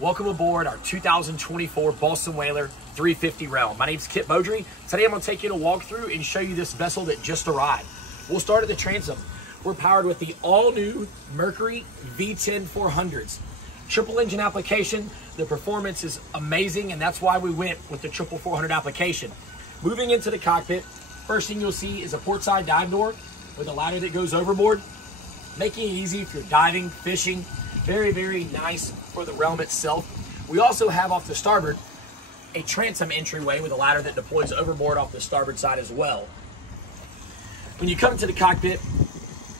Welcome aboard our 2024 Boston Whaler 350 Realm. My name's Kit Beaudry. Today I'm going to take you to walk through and show you this vessel that just arrived. We'll start at the transom. We're powered with the all-new Mercury V10 400s. Triple engine application. The performance is amazing, and that's why we went with the triple 400 application. Moving into the cockpit, first thing you'll see is a port side dive door with a ladder that goes overboard, making it easy if you're diving, fishing. Very, very nice for the Realm itself. We also have off the starboard a transom entryway with a ladder that deploys overboard off the starboard side as well. When you come to the cockpit,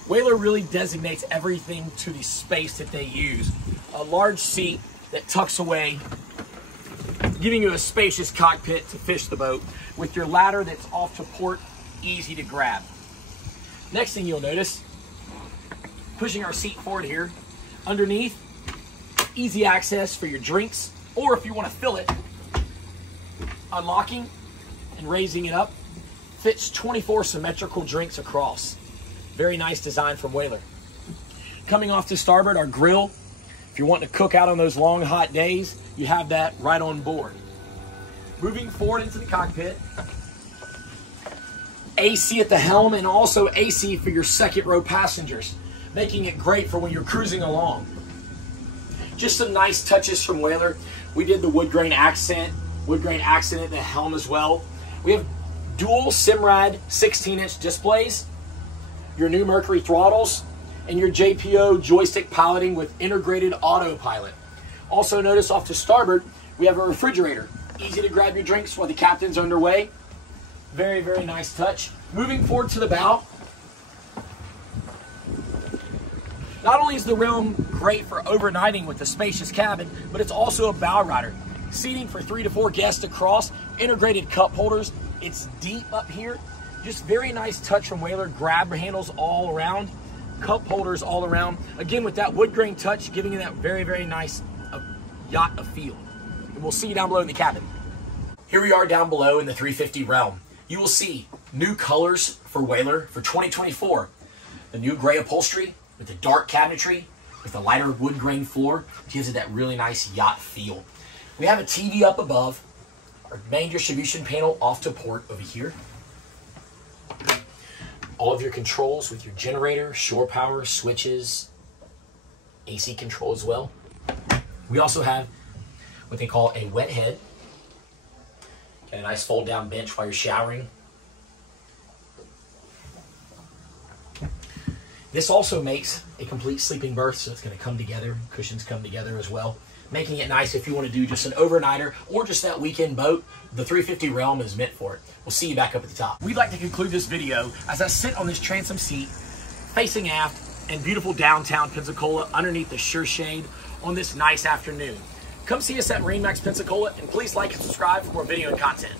Whaler really designates everything to the space that they use. A large seat that tucks away, giving you a spacious cockpit to fish the boat with your ladder that's off to port, easy to grab. Next thing you'll notice, pushing our seat forward here, underneath, easy access for your drinks, or if you want to fill it, unlocking and raising it up, fits 24 symmetrical drinks across. Very nice design from Whaler. Coming off to starboard, our grill. If you're wanting to cook out on those long, hot days, you have that right on board. Moving forward into the cockpit, AC at the helm and also AC for your second row passengers, making it great for when you're cruising along. Just some nice touches from Whaler. We did the wood grain accent at the helm as well. We have dual Simrad 16-inch displays, your new Mercury throttles, and your JPO joystick piloting with integrated autopilot. Also notice off to starboard, we have a refrigerator. Easy to grab your drinks while the captain's underway. Very, very nice touch. Moving forward to the bow. Not only is the Realm great for overnighting with the spacious cabin, but it's also a bow rider. Seating for 3 to 4 guests across, integrated cup holders. It's deep up here. Just very nice touch from Whaler. Grab handles all around, cup holders all around. Again, with that wood grain touch, giving you that very, very nice yacht feel. And we'll see you down below in the cabin. Here we are down below in the 350 Realm. You will see new colors for Whaler for 2024. The new gray upholstery with the dark cabinetry, with the lighter wood grain floor, gives it that really nice yacht feel. We have a TV up above, our main distribution panel off to port over here. All of your controls with your generator, shore power, switches, AC control as well. We also have what they call a wet head. Got a nice fold down bench while you're showering. This also makes a complete sleeping berth, so it's going to come together. Cushions come together as well, making it nice if you want to do just an overnighter or just that weekend boat. The 350 Realm is meant for it. We'll see you back up at the top. We'd like to conclude this video as I sit on this transom seat, facing aft in beautiful downtown Pensacola underneath the sure shade on this nice afternoon. Come see us at MarineMax Pensacola, and please like and subscribe for more video and content.